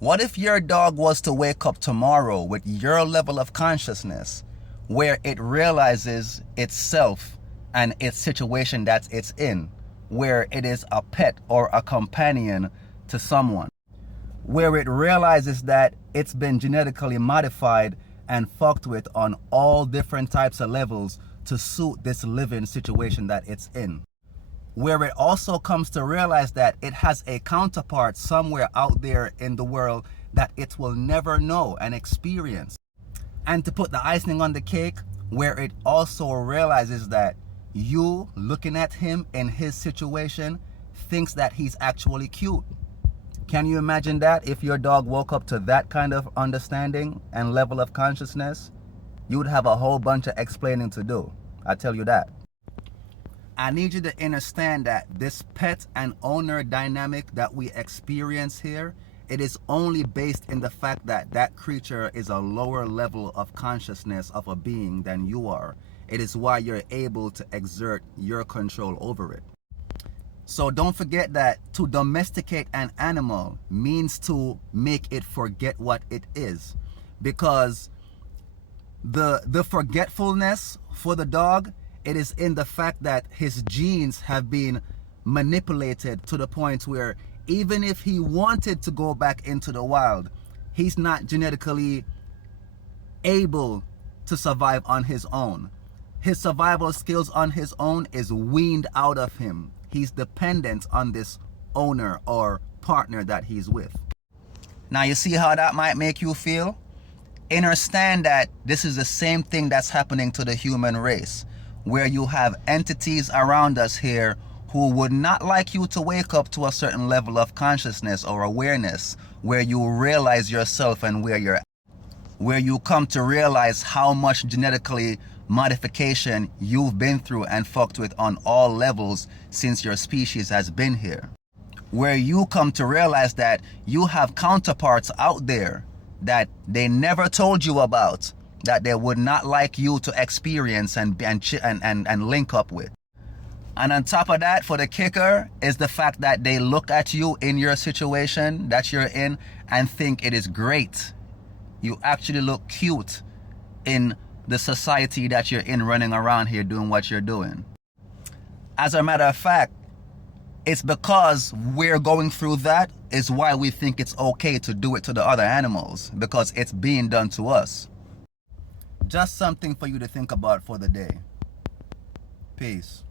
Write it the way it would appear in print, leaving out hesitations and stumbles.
What if your dog was to wake up tomorrow with your level of consciousness where it realizes itself and its situation that it's in, where it is a pet or a companion to someone, where it realizes that it's been genetically modified and fucked with on all different types of levels to suit this living situation that it's in, where it also comes to realize that it has a counterpart somewhere out there in the world that it will never know and experience. And to put the icing on the cake, where it also realizes that you looking at him in his situation thinks that he's actually cute. Can you imagine that if your dog woke up to that kind of understanding and level of consciousness? You would have a whole bunch of explaining to do. I tell you that. I need you to understand that this pet and owner dynamic that we experience here, it is only based in the fact that that creature is a lower level of consciousness of a being than you are. It is why you're able to exert your control over it. So don't forget that to domesticate an animal means to make it forget what it is. Because the forgetfulness for the dog, it is in the fact that his genes have been manipulated to the point where even if he wanted to go back into the wild, he's not genetically able to survive on his own. His survival skills on his own is weaned out of him. He's dependent on this owner or partner that he's with. Now you see how that might make you feel? Understand that this is the same thing that's happening to the human race, where you have entities around us here who would not like you to wake up to a certain level of consciousness or awareness, where you realize yourself and where you're at, where you come to realize how much genetically modification you've been through and fucked with on all levels since your species has been here, where you come to realize that you have counterparts out there that they never told you about, that they would not like you to experience and link up with. And on top of that, for the kicker, is the fact that they look at you in your situation that you're in and think it is great. You actually look cute in the society that you're in, running around here doing what you're doing. As a matter of fact, it's because we're going through that is why we think it's okay to do it to the other animals, because it's being done to us. Just something for you to think about for the day. Peace.